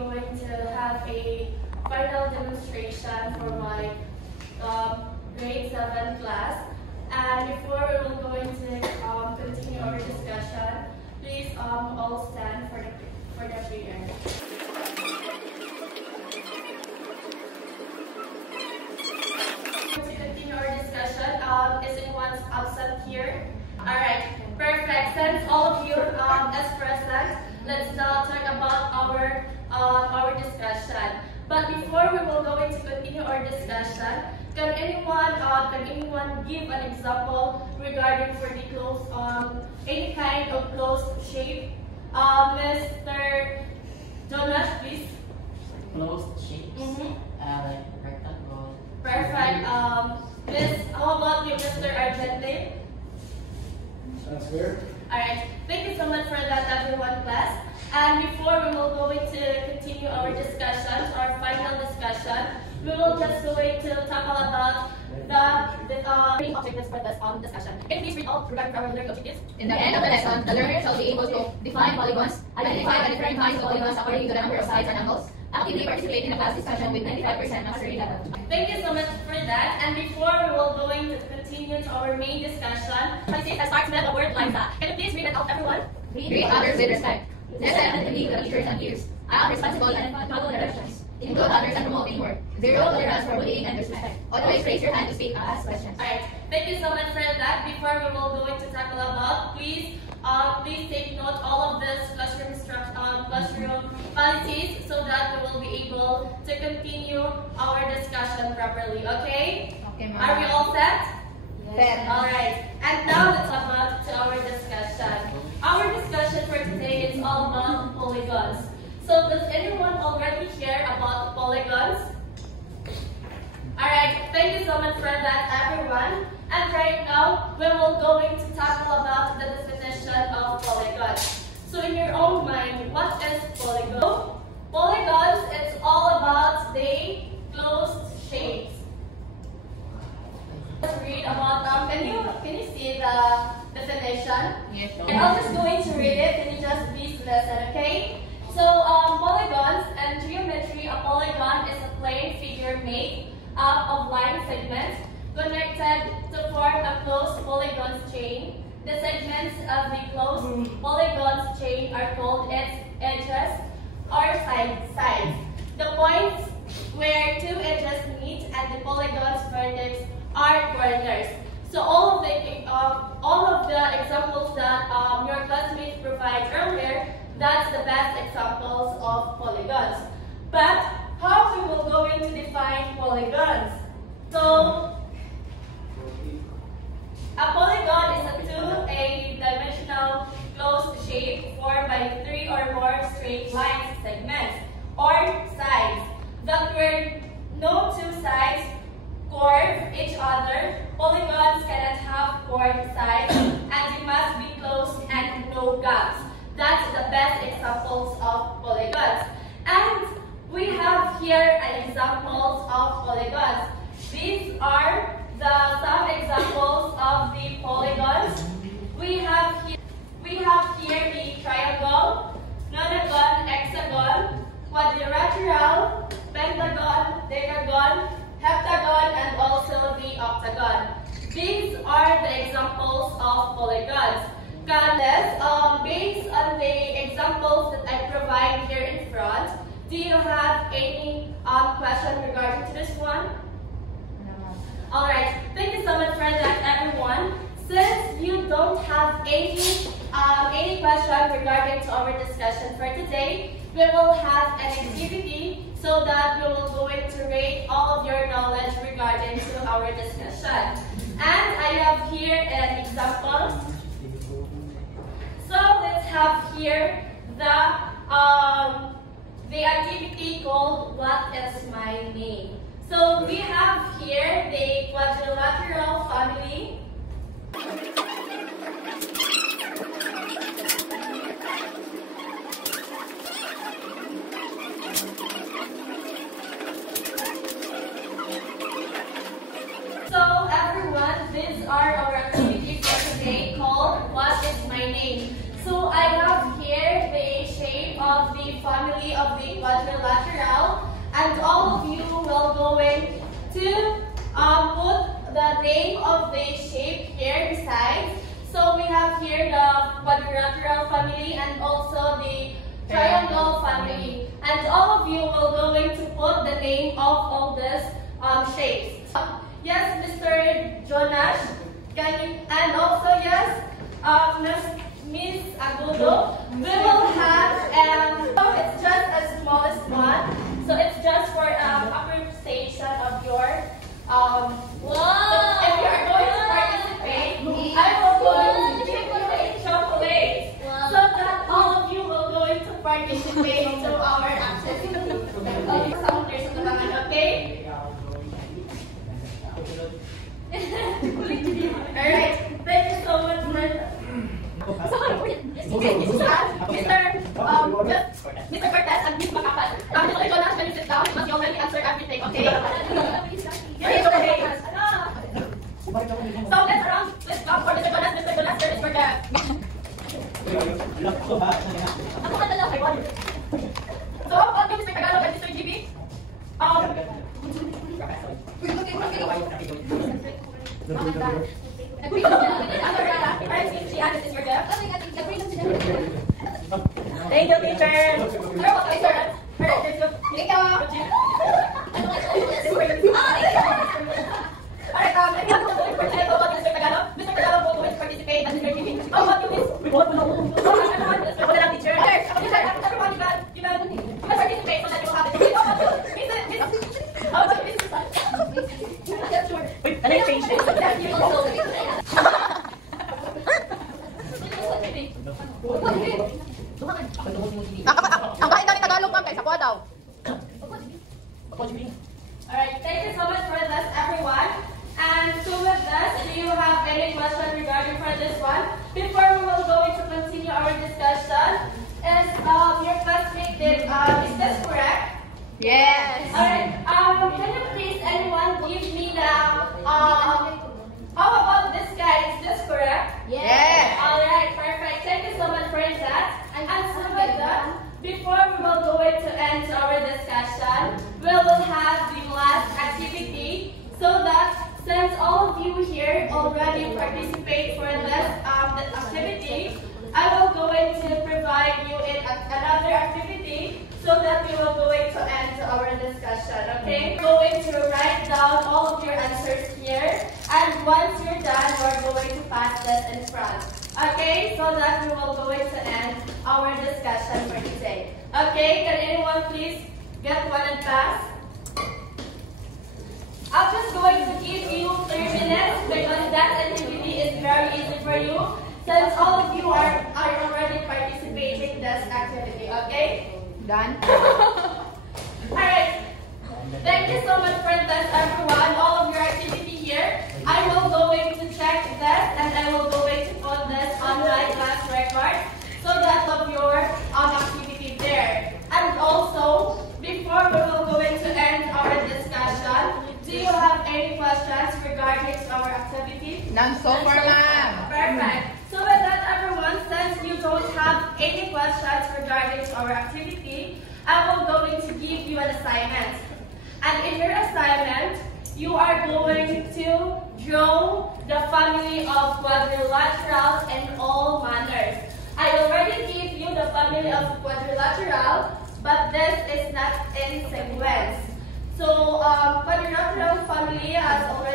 going to have a final demonstration for my grade 7 class. And before we will going to continue our discussion, please all stand for the prayer. To continue our discussion, is anyone's absent here? Alright, perfect. Since all of you is present, let's now talk about our discussion. But before we will going to continue our discussion, can anyone give an example regarding for the clothes, any kind of clothes shape? Mr. Jonas, please. Closed shapes, like rectangle. Perfect. How about you, Mr. Argentine? That's fair. Alright, thank you so much for that, everyone, class. And before we will going to continue our discussion, our final discussion, we will just going to tackle about the objectives for this discussion. Can you please read out regarding our learning objectives? In the end of the lesson, the learner shall be able to define polygons, identify the different kinds of polygons according to the number of sides and angles, actively participate in a class discussion with 95% mastery level. Thank you so much for that. And before we will going to continue to our main discussion, I see that starts with the word Liza. Can you please read it out, everyone? Treat others with respect. Listen attentively to the teachers and peers. Act responsible and follow directions. Include others and promote teamwork. Zero tolerance for bullying and disrespect. Always raise your hand to speak or ask questions. Alright, thank you so much for that. Before we will going to tackle about, please take note all of this classroom policies so that we will be able to continue our discussion properly. Okay? Okay, ma'am. Are we all set? Yes. Alright, and now let's about to our discussion. Our discussion for today is all about polygons. So does anyone already hear about polygons? Alright, thank you so much for that, everyone. And right now, we will going to tackle about the definition of polygons. So in your own mind, what is polygon? Polygons, it's all about the closed shapes. Let's read about can you see the definition? Yes. And I'm just going to read it. Can you just please listen, okay? So polygons and geometry. A polygon is a plane figure made up of line segments connected to form a closed polygons chain. The segments of the closed polygons chain are called its edges or sides. The points where two edges meet and the polygon's vertex are corners. So all of the examples that your classmates provide earlier, that's the best examples of polygons. But how we will going to define polygons? So a polygon is a two-dimensional closed shape formed by three or more straight line segments or sides that where no two sides chord each other. Polygons cannot have chord sides and they must be closed and no gaps. That's the best examples of polygons. And we have here examples of polygons. These are some examples of the polygons. We have here the triangle, nonagon, hexagon, quadrilateral, pentagon, decagon, heptagon, and also the octagon. These are the examples of polygons. Based on the examples that I provide here in front, do you have any question regarding to this one? No. Alright, thank you so much for that, everyone. Since you don't have any question regarding to our discussion for today, we will have an activity so that we will going to rate all of your knowledge regarding to our discussion. And I have here an example. So let's have here the activity called What is My Name? So we have here the quadrilateral family. So everyone, these are our activities for today called What is My Name? So I have here the shape of the family of the quadrilateral, and all of you will going to put the name of the shape here besides. So we have here the quadrilateral family and also the triangle family. And all of you will going to put the name of all these shapes. Yes, Mr. Jonas, and also yes, Miss Agudo. We will have, so it's just a smallest one. So it's just for appreciation of your So if you are going to participate, I will going to give you a chocolate so that all of you will going to participate to our activity. Okay? Alright, thank you so much, Mr. Cortez and Ms. Macapas. Mr. Jonas, when you sit down, you already answered everything, okay? It's okay. So let's round. Let's go for Mr. Jonas. Mr. Jonas, there is for that. So, okay, Mr. Tagalog and Mr. GB. Thank you, teacher. Mr. Tagalog will going to participate and Mr. GB. Oh, what you miss? Everyone, you can participate so that you will have it. Wait, can I change this? Ang kahit na Tagalog, ma'am, kaysa po daw. Alright, thank you so much for this, everyone. And so with this, do you have any question regarding for this one? Before we will go to continue our discussion, is your classmate did, is this correct? Yes. Alright, can you please anyone give me the, how about this guy, is this correct? Yes. Alright, perfect. Thank you so much for that. And so with that, before we will go to end our discussion, we will have the last activity so that since all of you here already participate for this activity, I will go to provide you in another activity so that we will go to end our discussion, okay? Going to write down all of your answers here, and once you're done, we're going to pass this in front, okay? So that we will go to end our discussion for today. Okay, can anyone please get one and pass? I'm just going to give you 3 minutes because that activity is very easy for you since all of you are already participating in this activity, okay? Done. Alright. Thank you so much for this, everyone. All of your activity here. I will going to check this and I will going to put this on my class record so that of your activity there. And also, before we will going to end our discussion, do you have any questions regarding our activity? None so far, ma'am. Perfect. So with that, everyone, since you don't have any questions regarding our activity, I will going to give you an assignment. And in your assignment, you are going to draw the family of quadrilaterals in all manners. I already gave you the family of quadrilateral, but this is not in sequence. So quadrilateral family has already